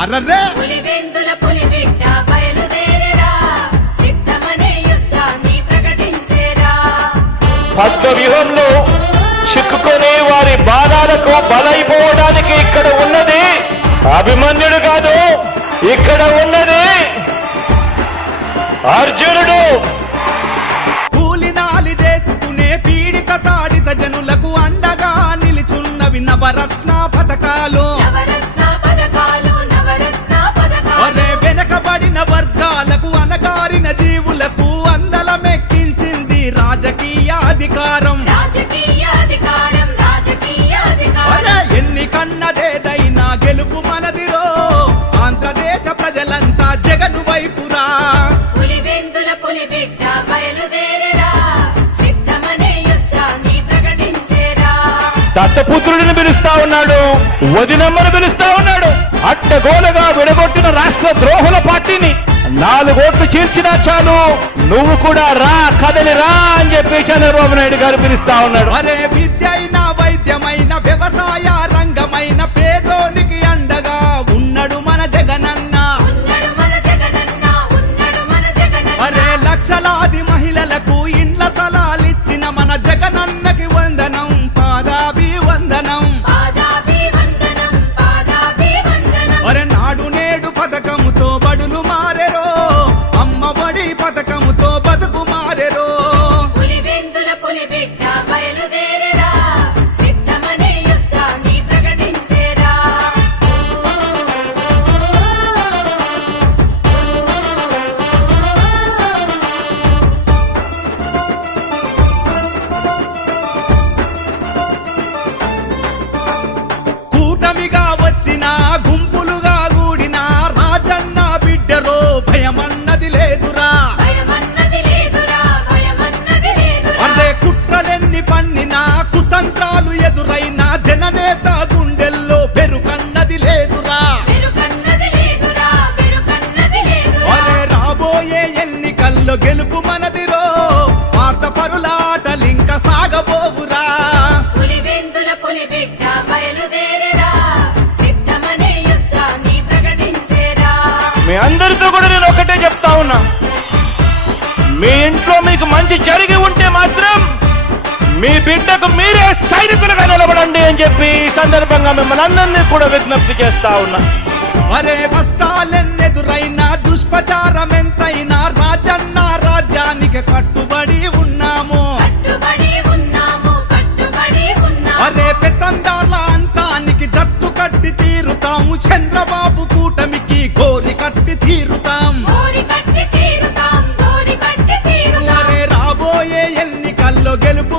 అర్రర్రే పులివెందుల పులిబిడ్డ బయలుదేరేరా, సిద్ధమనే యుద్ధాన్ని ప్రకటించేరా. పద్మ వ్యూహంలో చిక్కుకొని వారి బాణాలకు బలైపోవడానికి ఇక్కడ ఉన్నది అభిమన్యుడు కాదు, ఇక్కడ ఉన్నది అర్జునుడు. కూలినాలి చేసుకునే పీడిత తాడిత జనులకు అండగా నిలుచున్నవి నవరత్న పథకాలు. అరే వెనకబడిన వర్గాలకు అనగారిన జీవులకు అందలమెక్కించింది రాజకీయ అధికారం. అరే ఎన్నికన్నదేదైనా గెలుపు మనదిరో, ఆంధ్రదేశ ప్రజలంతా జగను వైపురా. పులివెందుల పులిబిడ్డ బయలుదేరేరా, సిద్ధమనే యుద్ధాన్ని ప్రకటించేరా. దత్తపుత్రుడిని పిలుస్తా ఉన్నాడు, వదినమ్మను పిలుస్తా ఉన్నాడు. అడ్డగోలుగా విడగొట్టిన రాష్ట్ర ద్రోహుల పార్టీని 4 ఓట్లు చీల్చినా చాలు, నువ్వు కూడా రా, కదలి రా అని చెప్పి చంద్రబాబు నాయుడు గారు పిలుస్తా ఉన్నాడు. అరే విద్య అయినా వైద్యమైన వ్యవసాయ రంగమైన పేదోనికి అండగా ఉన్నాడు మన జగనన్న. అరే లక్షలాది మహిళలకు ఇండ్ల స్థలాలిచ్చిన మన జగనన్నకి వందనం, పాదాభివందనం. అరే నాడు నేడు పథకముతో బడులు మారెరో, అమ్మ బడి పథకముతో బతుకు మారెరో. పులివెందుల పులిబిడ్డ బయలుదేరేరా, సిద్ధమనే యుద్ధాన్ని ప్రకటించేరా. కూటమిగా వచ్చిన గుంపులుగా కూడిన రాజన్న బిడ్డరో, భయమన్నది లేదురా. అరే కుట్రలెన్ని పన్నినా కుతంత్రాలు ఎదురైనా జననేత గుండెల్లో బెరుకన్నది లేదురా. అరే రాబోయే ఎన్నికల్లో గెలుపు మనదిరో, స్వార్థపరులాటలింక సాగబోవురా. పులివెందుల పులిబిడ్డ బయలుదేరేరా, సిద్ధమనే యుద్ధాన్ని ప్రకటించేరా. మీ అందరితో కూడా నేను ఒకటే చెప్తా ఉన్నా, మీ ఇంట్లో మీకు మంచి జరిగి ఉంటే మాత్రం మీ బిడ్డకు మీరే సైనికులుగా నిలబడండి అని చెప్పి ఈ సందర్భంగా మిమ్మల్ని అందరినీ కూడా విజ్ఞప్తి చేస్తా ఉన్నా. అరే కష్టాలెన్నెదురైనా దుష్ప్రచారం ఎంతైనా రాజన్న రాజ్యానికి కట్టుబడి ఉన్నాము. అరే పెత్తందార్ల అంతానికి జట్టు కట్టి తీరుతాము, చంద్రబాబు కూటమికి గోరి కట్టి తీరుతాం. అరే రాబోయే ఎన్నికల్లో గెలుపు